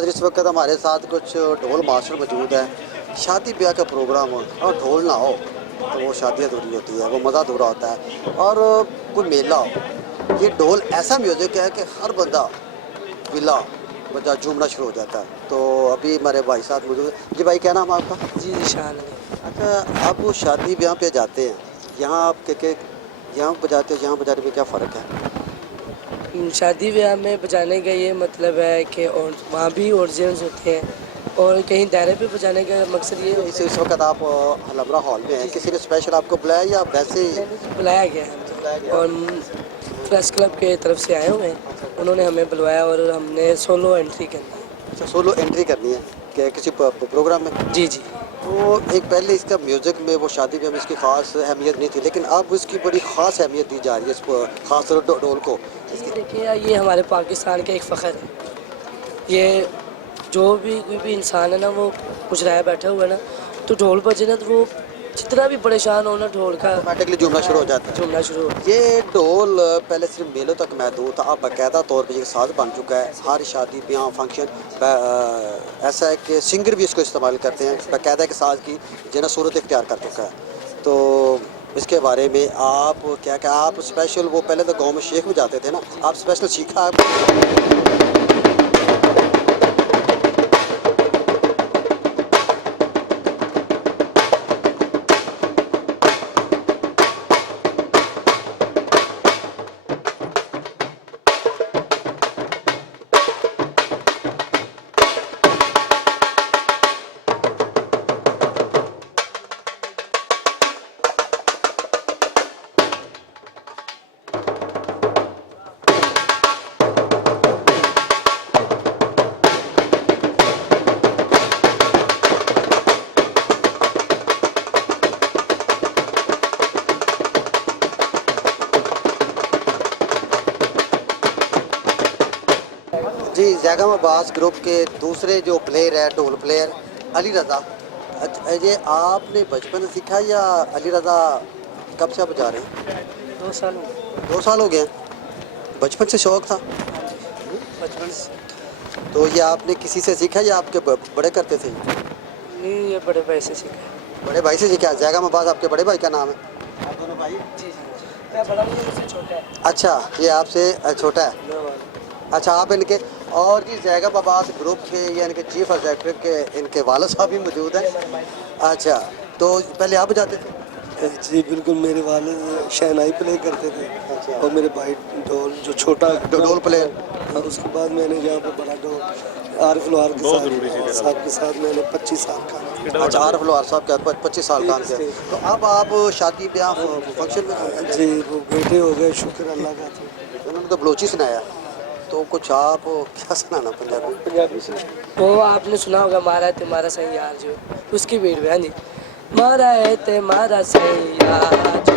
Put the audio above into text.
नाज़रीन, इस वक्त हमारे साथ कुछ ढोल मास्टर मौजूद है। शादी ब्याह का प्रोग्राम हो और ढोल ना हो तो वो शादी अधूरी होती है, वो मज़ा अधूरा होता है। और कोई मेला हो, ये ढोल ऐसा म्यूज़िक है कि हर बंदा विला बजा झूमना शुरू हो जाता है। तो अभी हमारे भाई साहब मौजूद है। जी भाई, क्या नाम है आपका? जी निशान है। अच्छा, आप वो शादी ब्याह पे जाते हैं, यहाँ आप के यहाँ बजाते हो, यहाँ बजाने में क्या फ़र्क है? शादी ब्याह में बजाने का ये मतलब है कि और वहाँ भी ओरिजिनल्स होते हैं और कहीं दायरे पे बजाने का मकसद ये होता इस वक्त आप हलमरा हॉल में हैं, किसी ने स्पेशल आपको बुलाया या वैसे ही? है कि बुलाया गया है बुलाया हमें गया। और प्रेस क्लब के तरफ से आए हुए हैं, उन्होंने हमें बुलवाया और हमने सोलो एंट्री करनी है। अच्छा, सोलो एंट्री करनी है कि किसी प्रोग्राम में? जी जी। तो एक पहले इसका म्यूज़िक में वो शादी में इसकी ख़ास अहमियत नहीं थी, लेकिन अब इसकी बड़ी ख़ास अहमियत दी जा रही है, इस ख़ास ढोल को। जी देखिए, ये हमारे पाकिस्तान का एक फ़ख्र है। ये जो भी कोई भी इंसान है ना, वो कुछ रहा बैठा हुआ है ना, तो ढोल बजे ना, तो वो जितना भी परेशान हो ना, ढोल का ऑटोमेटिकली झूमना शुरू हो जाता है। झूमना शुरू हो। ये ढोल पहले सिर्फ मेलों तक महदूद था, अब बाकायदा तौर पे ये साज बन चुका है। हर शादी ब्याह फंक्शन ऐसा है कि सिंगर भी इसको इस्तेमाल करते हैं, बाकायदा के साज की जना सूरत इख्तियार कर चुका है। तो इसके बारे में आप क्या आप स्पेशल, वो पहले तो गाँव में शेख में जाते थे ना, आप स्पेशल सीखा आप? जी, ज़ैगम अब्बास ग्रुप के दूसरे जो प्लेयर है, ढोल प्लेयर अली रज़ा। ये आपने बचपन से सीखा या अली रज़ा कब से आप बजा रहे हैं? 2 साल हो गए। 2 साल हो गए। बचपन से शौक़ था? बचपन से। तो ये आपने किसी से सीखा या आपके बड़े करते थे? नहीं, ये बड़े भाई से सीखा। बड़े भाई से सीखा। ज़ैगम अब्बास आपके बड़े भाई का नाम है? आप दोनों भाई? जी जी। मैं बड़ा हूँ, मुझसे छोटा है। अच्छा, ये आपसे छोटा है। अच्छा, आप इनके और जी ज़ैगम अब्बास ग्रुप के या इनके चीफ एग्जीक्यूटिव के इनके वालिद साहब भी मौजूद हैं। अच्छा, तो पहले आप बजाते थे? जी बिल्कुल, मेरे वालिद शहनाई प्ले करते थे। अच्छा। और मेरे भाई ढोल, जो छोटा ढोल प्लेयर। और उसके बाद मैंने यहाँ पे बड़ा ढोल आरिफ लोहार के साहब के साथ मैंने 25 साल का। अच्छा, आरिफ लोहार साहब का 25 साल काम किया। तो अब आप शादी ब्याह फंक्शन में? जी, वो बेटे हो गए, शुक्र अल्लाह का। उन्होंने तो बलोची सुनाया, तो कुछ आप क्या सुनाना पंजाबी? पंजाबी से वो आपने सुना होगा, मारा है तुम्हारा सही यार, जो उसकी भीड़ में। हाँ जी। मारा है तुम्हारा सही यार